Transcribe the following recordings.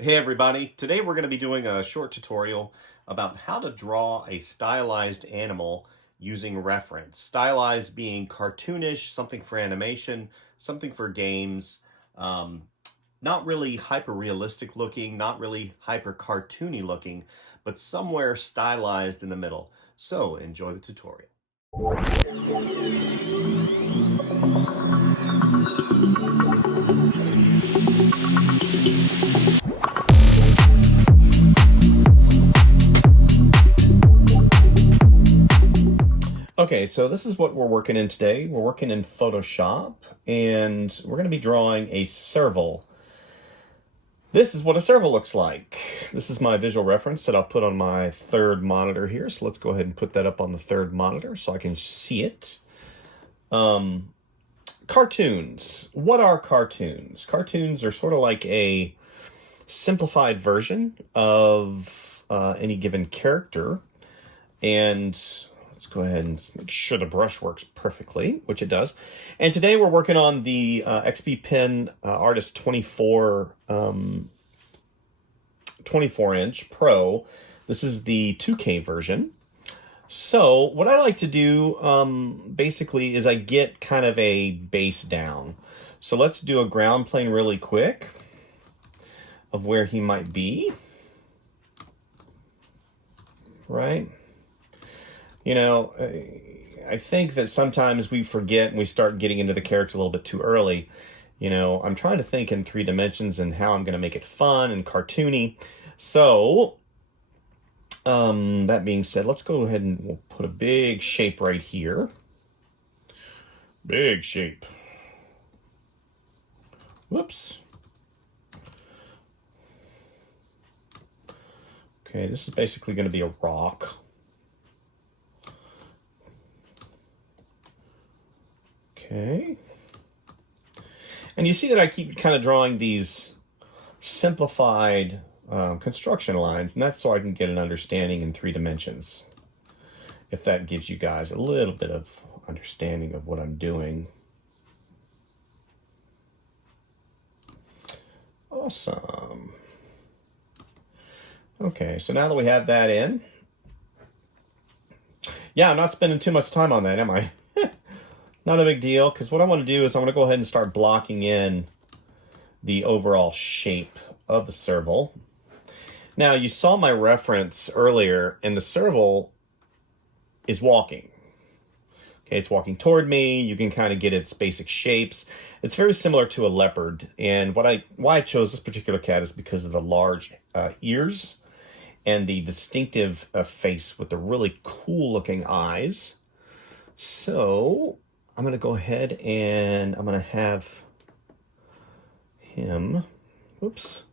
Hey everybody, today we're going to be doing a short tutorial about how to draw a stylized animal using reference. Stylized being cartoonish, something for animation, something for games, not really hyper realistic looking, not really hyper cartoony looking, but somewhere stylized in the middle. So enjoy the tutorial. Okay, so this is what we're working in today. We're working in Photoshop, and we're going to be drawing a serval. This is what a serval looks like. This is my visual reference that I'll put on my third monitor here. So let's go ahead and put that up on the third monitor so I can see it. Cartoons. What are cartoons? Cartoons are sort of like a simplified version of any given character. And let's go ahead and make sure the brush works perfectly, which it does. And today we're working on the XP Pen Artist 24-inch Pro. This is the 2K version. So what I like to do basically is I get kind of a base down. So let's do a ground plane really quick of where he might be. Right? You know, I think that sometimes we forget and we start getting into the character a little bit too early. You know, I'm trying to think in 3 dimensions and how I'm going to make it fun and cartoony. So, that being said, let's go ahead and we'll put a big shape right here. Big shape. Whoops. Okay, this is basically going to be a rock. Okay. And you see that I keep kind of drawing these simplified construction lines, and that's so I can get an understanding in 3 dimensions. If that gives you guys a little bit of understanding of what I'm doing. Awesome. Okay, so now that we have that in, yeah, I'm not spending too much time on that, am I? Not a big deal, because what I want to do is I want to go ahead and start blocking in the overall shape of the serval. Now, you saw my reference earlier, and the serval is walking. Okay, it's walking toward me. You can kind of get its basic shapes. It's very similar to a leopard, and why I chose this particular cat is because of the large ears and the distinctive face with the really cool-looking eyes. So I'm going to go ahead and I'm going to have him, oops.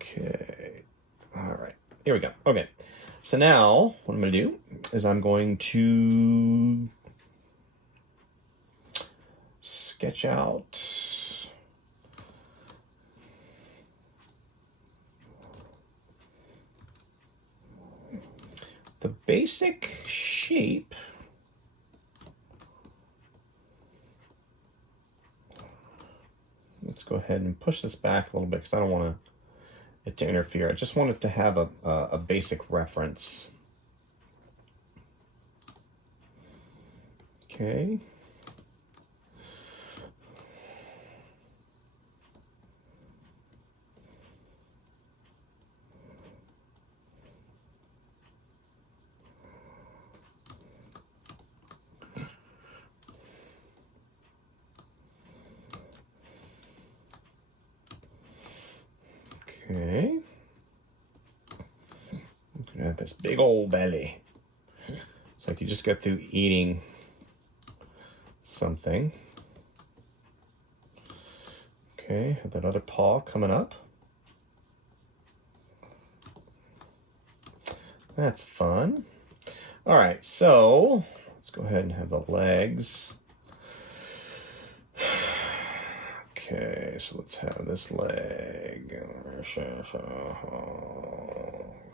Okay, all right, here we go. Okay, so now what I'm going to do is I'm going to sketch out the basic shape . Let's go ahead and push this back a little bit because I don't want it to interfere. I just want it to have a basic reference. Okay. Okay. I'm gonna have this big old belly. It's like you just got through eating something. Okay, have that other paw coming up. That's fun. All right, so let's go ahead and have the legs. Okay, so let's have this leg.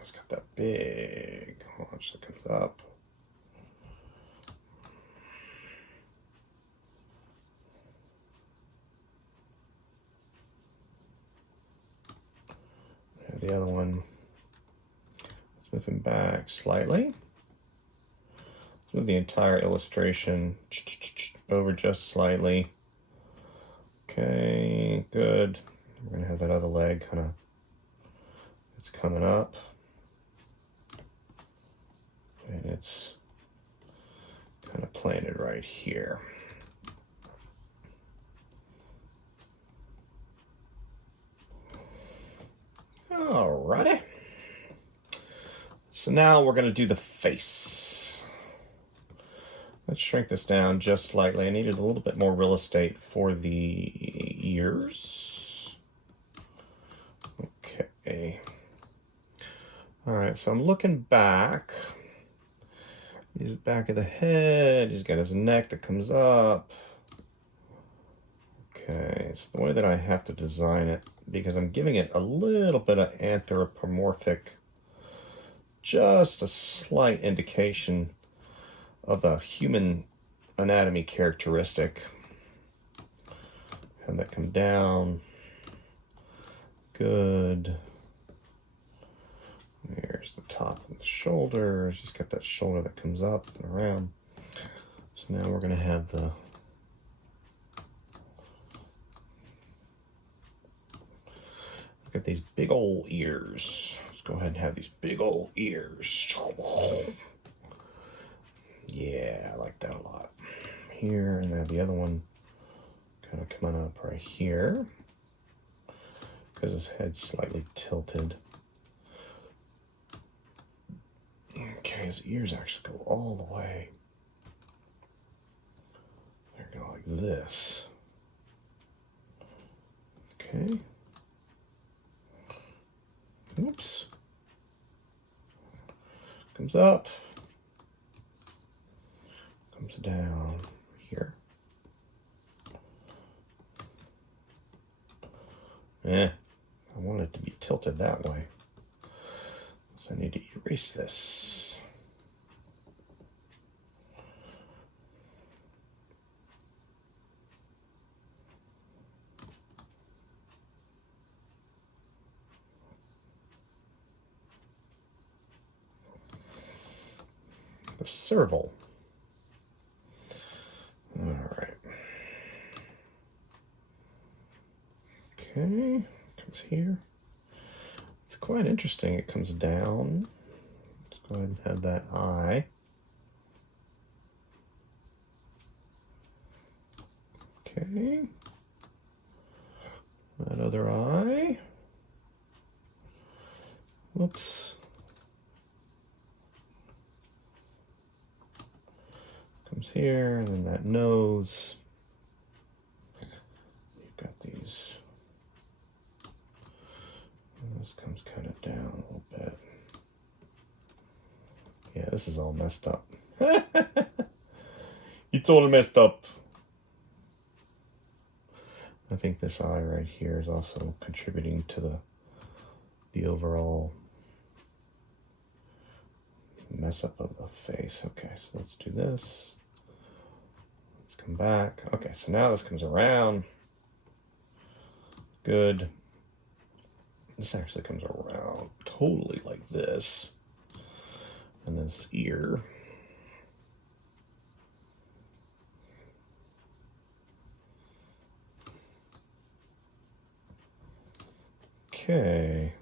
It's got that big haunch that comes up. the other one. Let's move him back slightly. Let's move the entire illustration over just slightly. Okay, good. We're gonna have that other leg kind of, it's coming up. And it's kind of planted right here. Alrighty. So now we're going to do the face. Let's shrink this down just slightly. I needed a little bit more real estate for the ears. Okay. Alright, so I'm looking back. He's back of the head. He's got his neck that comes up. Okay, it's the way that I have to design it because I'm giving it a little bit of anthropomorphic, just a slight indication of the human anatomy characteristic. Have that come down. Good. Here's the top of the shoulders. Just got that shoulder that comes up and around. So now we're going to have the look at these big old ears. Let's go ahead and have these big old ears. Yeah, I like that a lot. Here, and then the other one kind of coming up right here because his head's slightly tilted. Okay, his ears actually go all the way. They're going like this. Okay. Oops. Comes up. Comes down here. I want it to be tilted that way. So I need to erase this. The serval. All right. Okay, comes here. It's quite interesting. It comes down. Let's go ahead and have that eye. Okay. That other eye. Whoops. Comes here, and then that nose. You've got these. And this comes kind of down a little bit. Yeah, this is all messed up. It's all messed up. I think this eye right here is also contributing to the overall mess up of the face. Okay, so let's do this. Let's come back. Okay, so now this comes around. Good. This actually comes around totally like this. And this ear. Okay.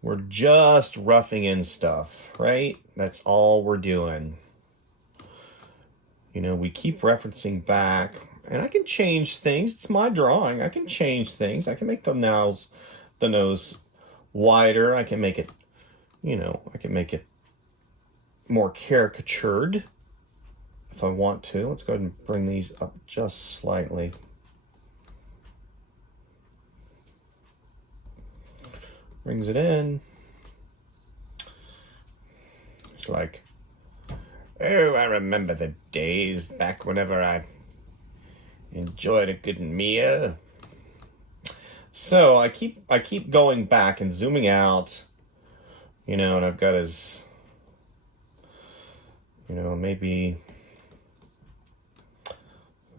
We're just roughing in stuff, right? That's all we're doing. You know, we keep referencing back, and I can change things. It's my drawing. I can change things. I can make the nose wider. I can make it, you know, I can make it more caricatured if I want to. Let's go ahead and bring these up just slightly. Brings it in. It's like, oh, I remember the days back whenever I enjoyed a good meal. So I keep going back and zooming out, you know, and I've got his, you know, maybe.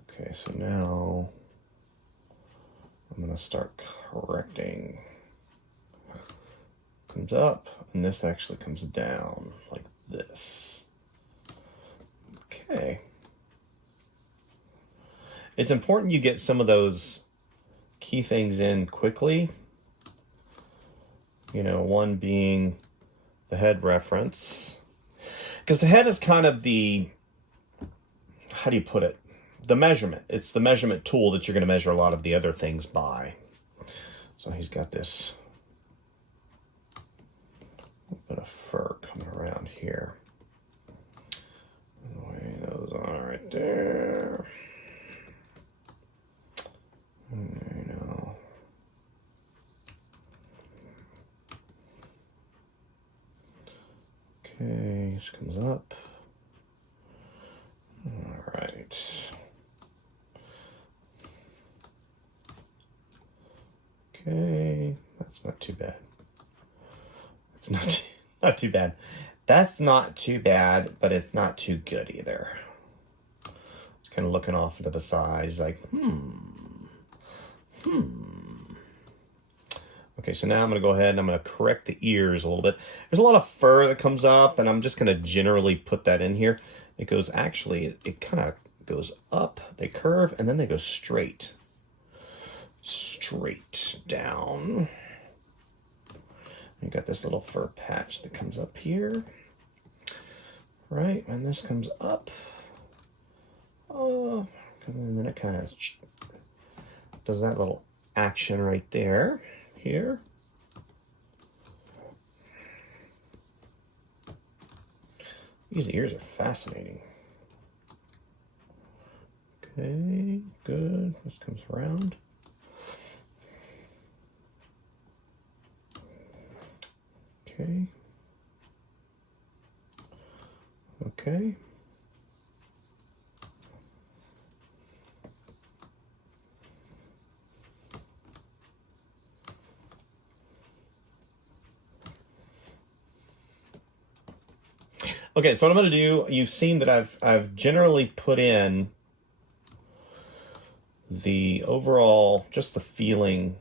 Okay, so now I'm gonna start correcting. comes up, and this actually comes down like this. Okay. It's important you get some of those key things in quickly. You know, one being the head reference. Because the head is kind of the, how do you put it? The measurement. It's the measurement tool that you're going to measure a lot of the other things by. So he's got this bit of fur coming around here. Lay those on right there. And there you know. Okay, this comes up. All right. Okay, that's not too bad. It's not too bad. That's not too bad, but it's not too good either. It's kind of looking off into the side. He's like, Okay, so now I'm going to go ahead and I'm going to correct the ears a little bit. There's a lot of fur that comes up, and I'm just going to generally put that in here. It goes, actually, it kind of goes up. They curve, and then they go straight. Straight down. You got this little fur patch that comes up here. Right, and this comes up. Oh, and then it kind of does that little action right there. Here. These ears are fascinating. Okay, good. This comes around. Okay. Okay. Okay, so what I'm going to do, you've seen that I've generally put in the overall, just the feeling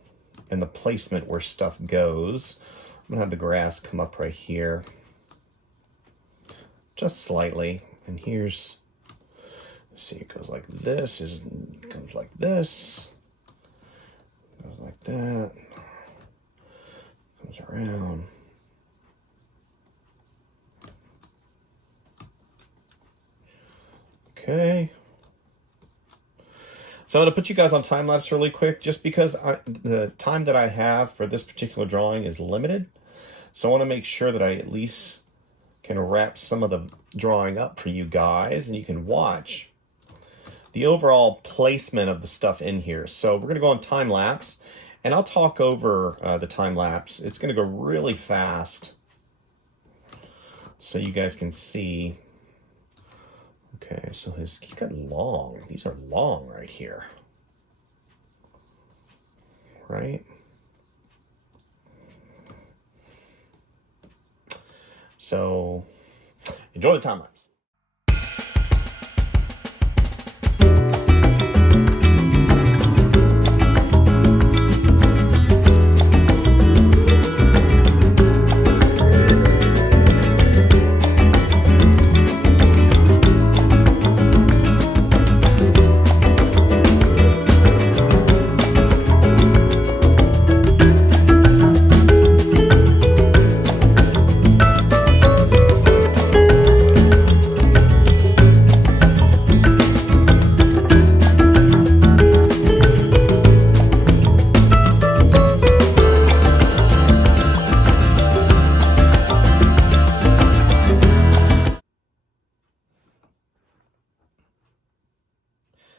and the placement where stuff goes. I'm going to have the grass come up right here. Just slightly. And here's, let's see, it goes like this, it comes like this, goes like that, comes around. Okay. So I'm going to put you guys on time lapse really quick just because the time that I have for this particular drawing is limited. So I want to make sure that I at least can wrap some of the drawing up for you guys and you can watch the overall placement of the stuff in here. So we're going to go on time lapse and I'll talk over the time lapse. It's going to go really fast so you guys can see. Okay, so he's got long. These are long right here. Right? So, enjoy the time lapse.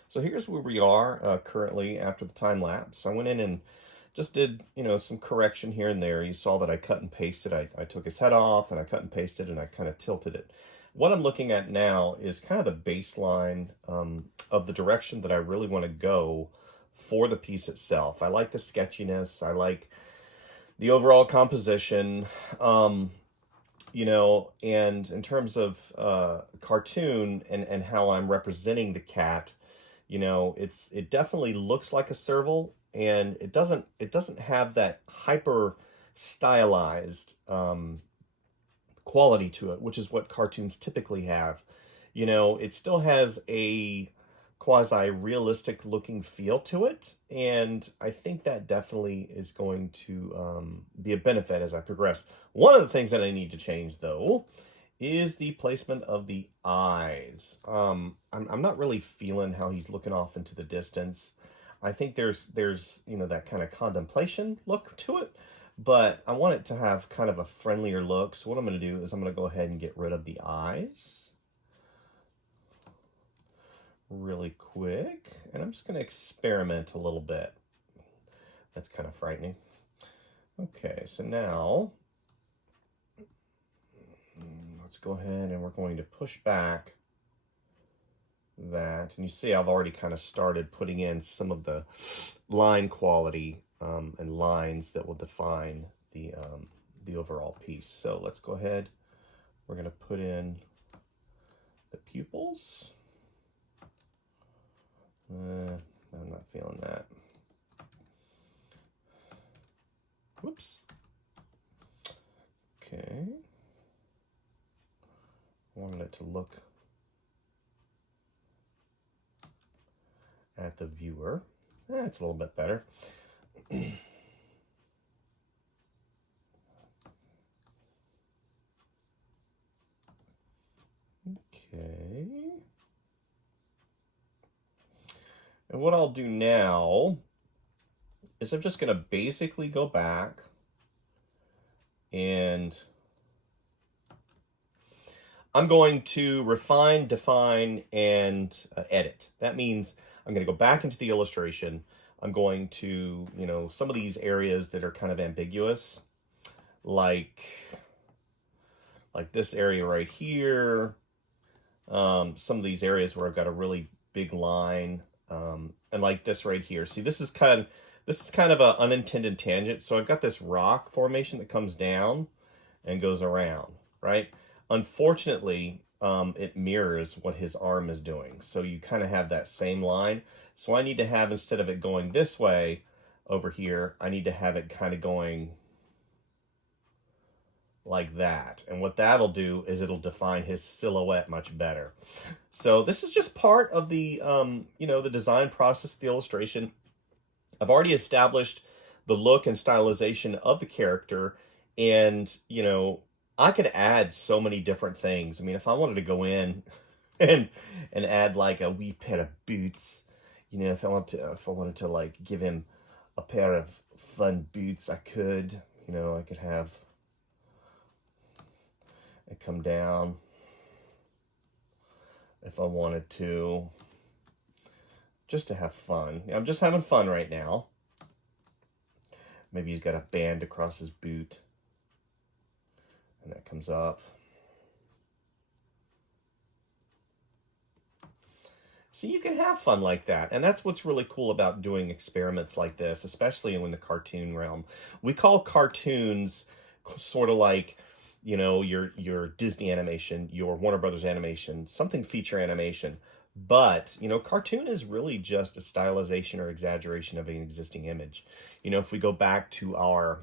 So here's where we are currently after the time lapse. I went in and just did, some correction here and there. You saw that I cut and pasted. I took his head off and I cut and pasted and I kind of tilted it. What I'm looking at now is kind of the baseline of the direction that I really want to go for the piece itself. I like the sketchiness. I like the overall composition. And in terms of cartoon and how I'm representing the cat, it definitely looks like a serval, and it doesn't have that hyper stylized quality to it, which is what cartoons typically have. You know, it still has a quasi-realistic looking feel to it, and I think that definitely is going to be a benefit as I progress. One of the things that I need to change, though, is the placement of the eyes. I'm not really feeling how he's looking off into the distance. I think there's you know, that kind of contemplation look to it, but I want it to have kind of a friendlier look. So what I'm going to do is I'm going to go ahead and get rid of the eyes really quick, and I'm just going to experiment a little bit. That's kind of frightening. Okay, so now let's go ahead and we're going to push back that, and you see I've already kind of started putting in some of the line quality and lines that will define the overall piece. So let's go ahead, we're going to put in the pupils. I'm not feeling that. Whoops. Okay. I wanted it to look at the viewer. That's a little bit better. Okay. And what I'll do now is I'm just going to basically go back and I'm going to refine, define, and edit. That means I'm going to go back into the illustration. I'm going to, you know, some of these areas that are kind of ambiguous, like this area right here. Some of these areas where I've got a really big line, and like this right here. See, this is kind of an unintended tangent. So I've got this rock formation that comes down and goes around, right? Unfortunately, it mirrors what his arm is doing. So you kind of have that same line. So I need to have, instead of it going this way over here, I need to have it kind of going like that. And what that'll do is it'll define his silhouette much better. So this is just part of the, you know, the design process, the illustration. I've already established the look and stylization of the character, and, you know, I could add so many different things. I mean, if I wanted to go in and add like a wee pair of boots, you know, if I wanted to like give him a pair of fun boots, I could, you know, I could have it come down if I wanted to, just to have fun. I'm just having fun right now. Maybe he's got a band across his boot, and that comes up. So you can have fun like that. And that's what's really cool about doing experiments like this, especially in the cartoon realm. We call cartoons sort of like, you know, your Disney animation, your Warner Brothers animation, something feature animation. But, you know, cartoon is really just a stylization or exaggeration of an existing image. You know, if we go back to our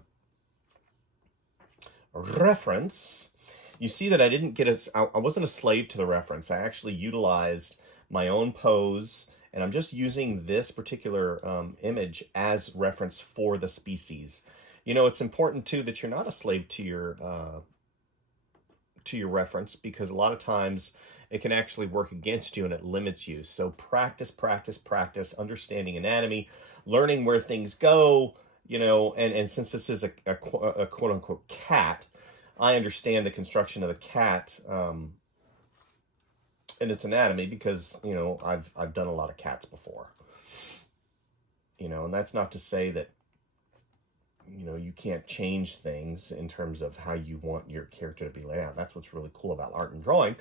reference, you see that I didn't get it. I wasn't a slave to the reference. I actually utilized my own pose, and I'm just using this particular image as reference for the species. You know, it's important too that you're not a slave to your reference, because a lot of times it can actually work against you and it limits you. So practice, practice, practice, understanding anatomy, learning where things go, you know, and since this is a quote unquote cat, I understand the construction of the cat and its anatomy, because, you know, I've done a lot of cats before, you know, and that's not to say that, you know, you can't change things in terms of how you want your character to be laid out. That's what's really cool about art and drawing,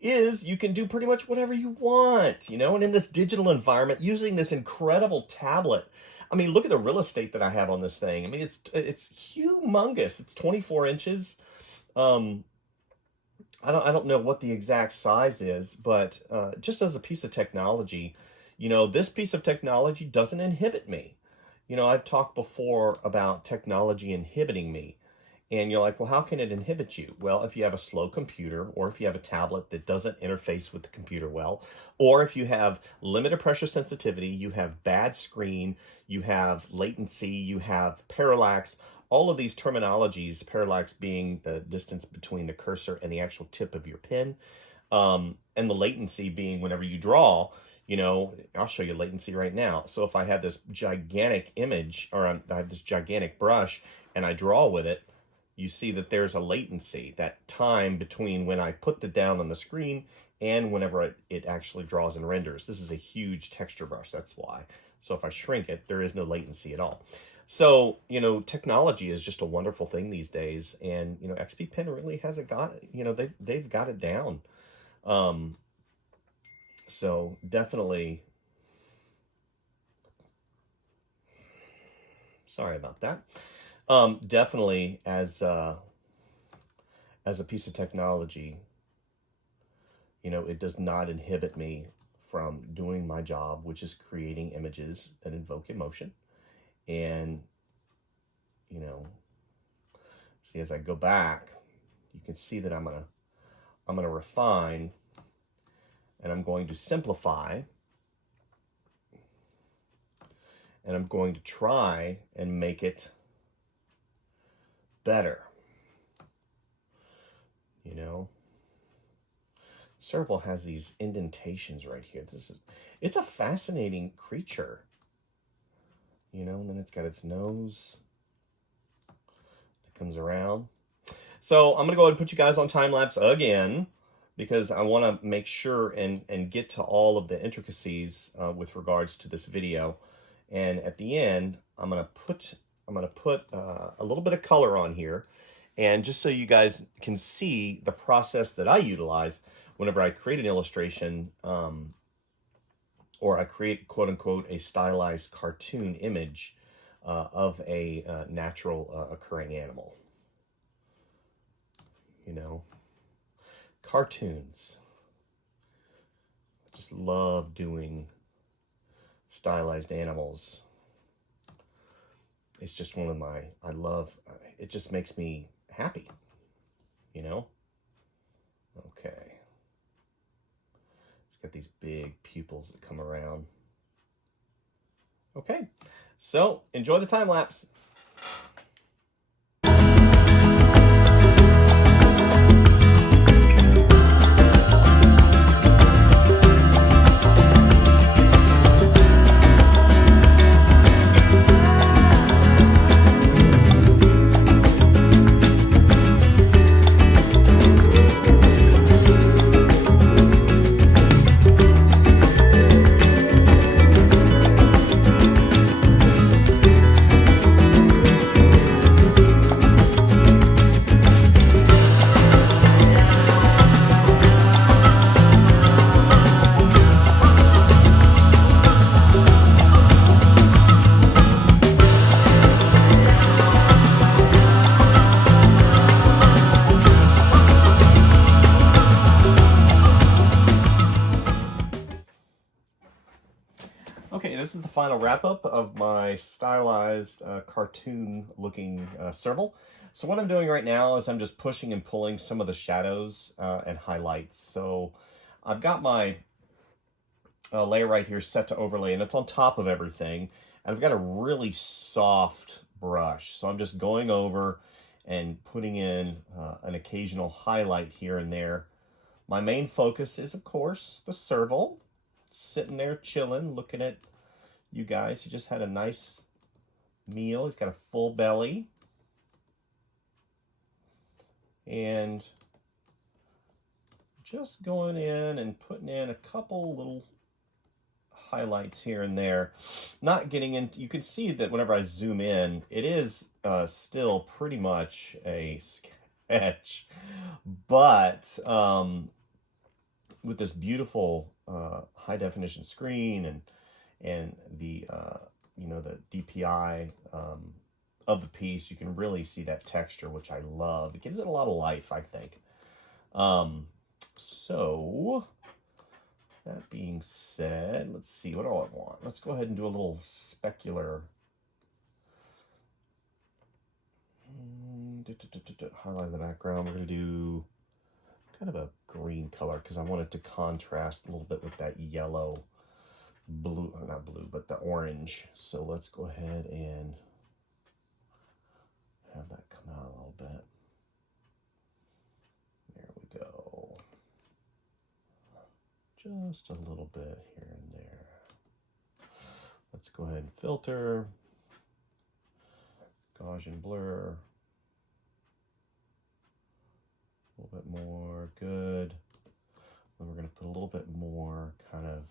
is you can do pretty much whatever you want, you know, and in this digital environment, using this incredible tablet. I mean, look at the real estate that I have on this thing. I mean, it's humongous. It's 24 inches. I don't know what the exact size is, but just as a piece of technology, you know, this piece of technology doesn't inhibit me. You know, I've talked before about technology inhibiting me. And you're like, well, how can it inhibit you? Well, if you have a slow computer, or if you have a tablet that doesn't interface with the computer well, or if you have limited pressure sensitivity, you have bad screen, you have latency, you have parallax, all of these terminologies, parallax being the distance between the cursor and the actual tip of your pen, and the latency being whenever you draw, you know, I'll show you latency right now. So if I have this gigantic image, or I have this gigantic brush and I draw with it, you see that there's a latency, that time between when I put the down on the screen and whenever it actually draws and renders. This is a huge texture brush, that's why. So if I shrink it, there is no latency at all. So, you know, technology is just a wonderful thing these days. And, you know, XP Pen really hasn't got it, you know, they've got it down. So definitely, sorry about that. Definitely as a piece of technology, you know, it does not inhibit me from doing my job, which is creating images that invoke emotion. And, you know, see, as I go back, you can see that I'm gonna refine, and I'm going to simplify, and I'm going to try and make it better. You know, Serval has these indentations right here. It's a fascinating creature. You know, and then it's got its nose that comes around. So I'm gonna go ahead and put you guys on time lapse again, because I want to make sure and get to all of the intricacies with regards to this video. And at the end, I'm gonna put a little bit of color on here, and just so you guys can see the process that I utilize whenever I create an illustration, or I create, quote unquote, a stylized cartoon image of a natural occurring animal. You know, cartoons. I just love doing stylized animals. It's just one of my, it just makes me happy, you know? Okay. It's got these big pupils that come around. Okay, so enjoy the time lapse. Okay, this is the final wrap-up of my stylized cartoon-looking Serval. So what I'm doing right now is I'm just pushing and pulling some of the shadows and highlights. So I've got my layer right here set to overlay, and it's on top of everything. And I've got a really soft brush. So I'm just going over and putting in an occasional highlight here and there. My main focus is, of course, the Serval. Sitting there chilling, looking at you guys. He just had a nice meal. He's got a full belly. And just going in and putting in a couple little highlights here and there. Not getting into, you can see that whenever I zoom in, it is still pretty much a sketch. But with this beautiful high definition screen and the you know, the DPI of the piece, you can really see that texture, which I love. It gives it a lot of life, I think. So that being said, let's see, what do I want? Let's go ahead and do a little specular Highlight the background. We're going to do kind of a green color because I want it to contrast a little bit with that yellow, blue, not blue, but the orange. So let's go ahead and have that come out a little bit. There we go. Just a little bit here and there. Let's go ahead and filter. Gaussian blur. A little bit more, good. And we're going to put a little bit more kind of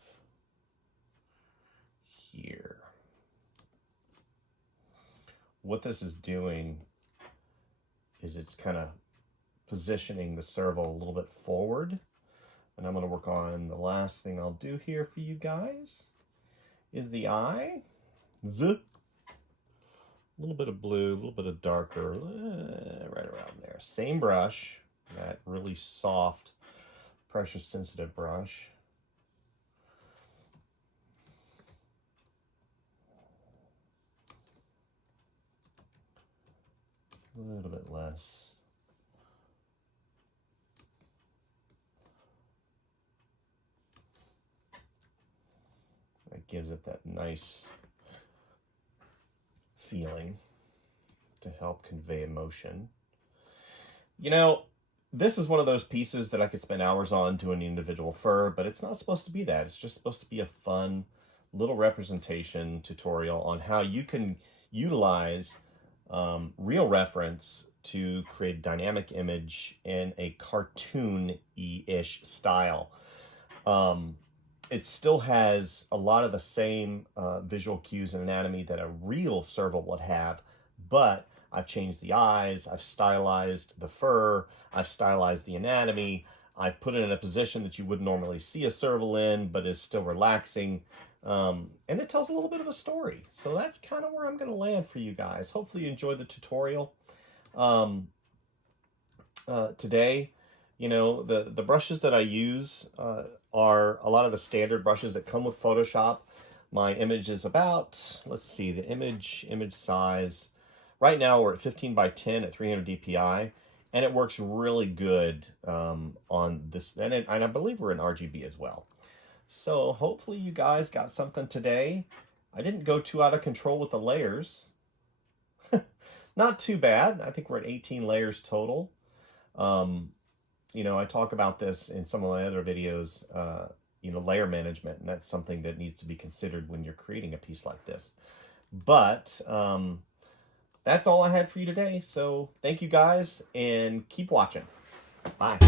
here. What this is doing is it's kind of positioning the serval a little bit forward. And I'm going to work on the last thing I'll do here for you guys is the eye. A little bit of blue, a little bit of darker, right around there. Same brush. That really soft, pressure sensitive brush. A little bit less. That gives it that nice feeling to help convey emotion. You know, this is one of those pieces that I could spend hours on doing an individual fur, but it's not supposed to be that. It's just supposed to be a fun little representation tutorial on how you can utilize real reference to create a dynamic image in a cartoon-y-ish style. It still has a lot of the same visual cues and anatomy that a real serval would have, but I've changed the eyes, I've stylized the fur, I've stylized the anatomy, I've put it in a position that you wouldn't normally see a serval in, but is still relaxing. And it tells a little bit of a story. So that's kind of where I'm going to land for you guys. Hopefully you enjoyed the tutorial. Today, you know, the brushes that I use are a lot of the standard brushes that come with Photoshop. My image is about, let's see, the image size. Right now we're at 15 by 10 at 300 DPI, and it works really good on this. And I believe we're in RGB as well. So hopefully you guys got something today. I didn't go too out of control with the layers. Not too bad. I think we're at 18 layers total. You know, I talk about this in some of my other videos, you know, layer management, and that's something that needs to be considered when you're creating a piece like this. But that's all I had for you today. So thank you guys and keep watching. Bye.